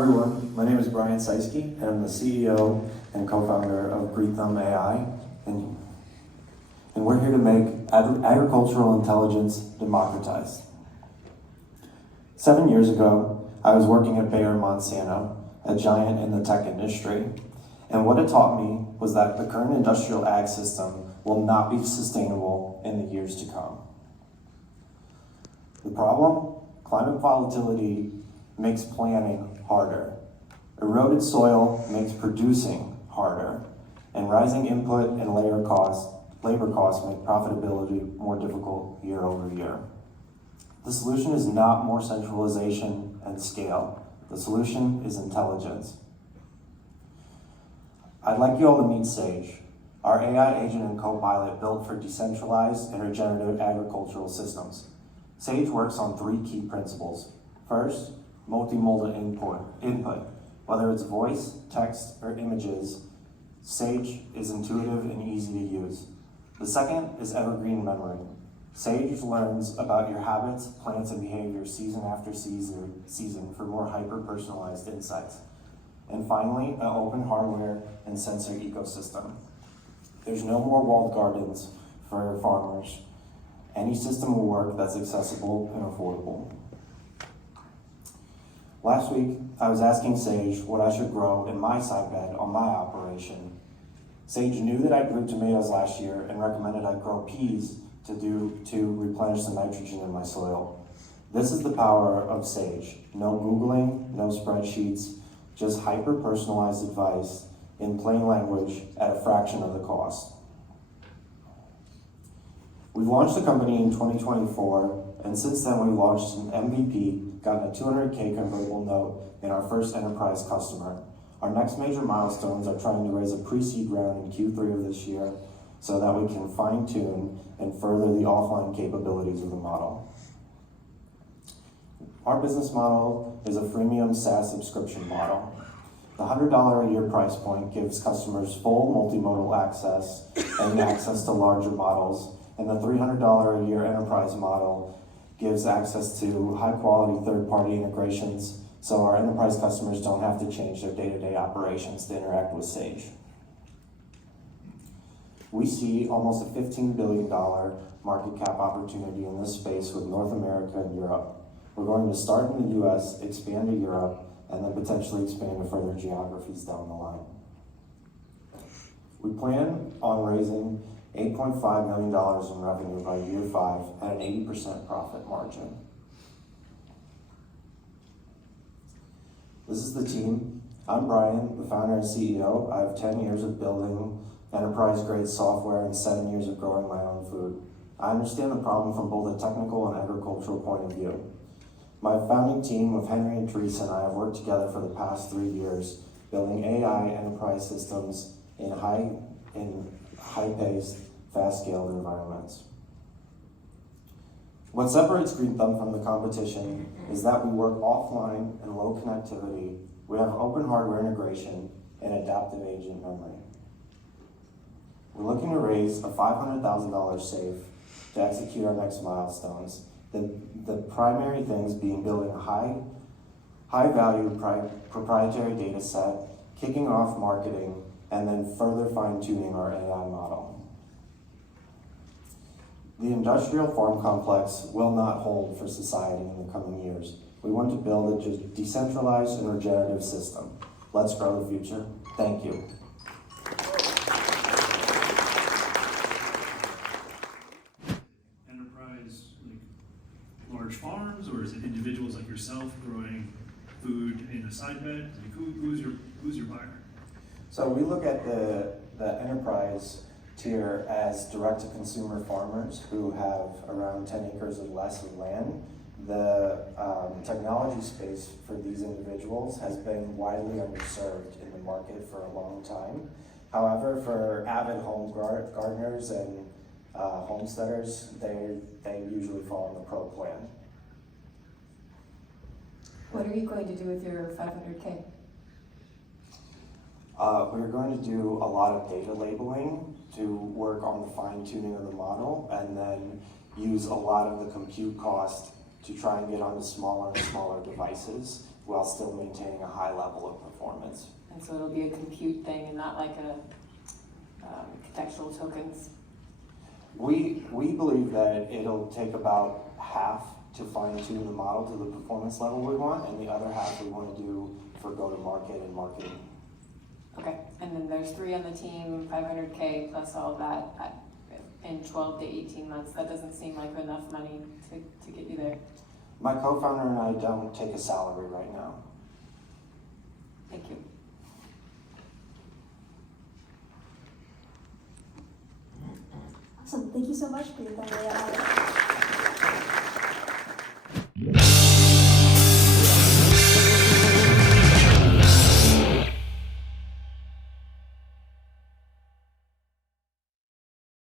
everyone, my name is Brian Seiske, and I'm the CEO and co-founder of GreenThumb AI, and we're here to make agricultural intelligence democratized. 7 years ago, I was working at Bayer Monsanto, a giant in the tech industry, and what it taught me was that the current industrial ag system will not be sustainable in the years to come. The problem? Climate volatility makes planning harder. Eroded soil makes producing harder, and rising input and labor costs make profitability more difficult year over year. The solution is not more centralization and scale. The solution is intelligence. I'd like you all to meet Sage, our AI agent and co-pilot built for decentralized and regenerative agricultural systems. Sage works on 3 key principles. First, multimodal input. Whether it's voice, text, or images, Sage is intuitive and easy to use. The second is evergreen memory. Sage learns about your habits, plants, and behavior season after season for more hyper-personalized insights. And finally, an open hardware and sensor ecosystem. There's no more walled gardens for farmers. Any system will work that's accessible and affordable. Last week, I was asking Sage what I should grow in my side bed on my operation. Sage knew that I grew tomatoes last year and recommended I grow peas to replenish the nitrogen in my soil. This is the power of Sage. No Googling, no spreadsheets, just hyper-personalized advice in plain language at a fraction of the cost. We've launched the company in 2024, and since then we've launched an MVP, gotten a $200K convertible note, and our first enterprise customer. Our next major milestones are trying to raise a pre-seed round in Q3 of this year so that we can fine-tune and further the offline capabilities of the model. Our business model is a freemium SaaS subscription model. The $100 a year price point gives customers full multimodal access and access to larger models, and the $300 a year enterprise model gives access to high quality third-party integrations so our enterprise customers don't have to change their day-to-day operations to interact with Sage. We see almost a $15 billion market cap opportunity in this space with North America and Europe. We're going to start in the US, expand to Europe, and then potentially expand to further geographies down the line. We plan on raising $8.5 million in revenue by year 5 at an 80% profit margin. This is the team. I'm Brian, the founder and CEO. I have 10 years of building enterprise-grade software and 7 years of growing my own food. I understand the problem from both a technical and agricultural point of view. My founding team of Henry and Teresa and I have worked together for the past 3 years, building AI enterprise systems in high-paced, fast-scaled environments. What separates GreenThumb from the competition is that we work offline and low connectivity. We have open hardware integration and adaptive agent memory. We're looking to raise a $500,000 safe to execute our next milestones. The primary things being building a high-value proprietary data set, kicking off marketing, and then further fine-tuning our AI model. The industrial farm complex will not hold for society in the coming years. We want to build a decentralized and regenerative system. Let's grow the future. Thank you. Enterprise, like large farms, or is it individuals like yourself growing food in a side bed? Like who's your buyer? So we look at the enterprise tier as direct-to-consumer farmers who have around 10 acres or less of land. The technology space for these individuals has been widely underserved in the market for a long time. However, for avid home gardeners and homesteaders, they usually fall in the pro plan. What are you going to do with your 500K? We're going to do a lot of data labeling to work on the fine-tuning of the model, and then use a lot of the compute cost to try and get onto smaller and smaller devices while still maintaining a high level of performance. And so it'll be a compute thing and not like a contextual tokens. We believe that it'll take about half to fine tune the model to the performance level we want, and the other half we want to do for go-to-market and marketing. Okay, and then there's 3 on the team, 500K plus all that in 12 to 18 months. That doesn't seem like enough money to get you there. My co-founder and I don't take a salary right now. Thank you. Awesome. Thank you so much, GreenThumb AI.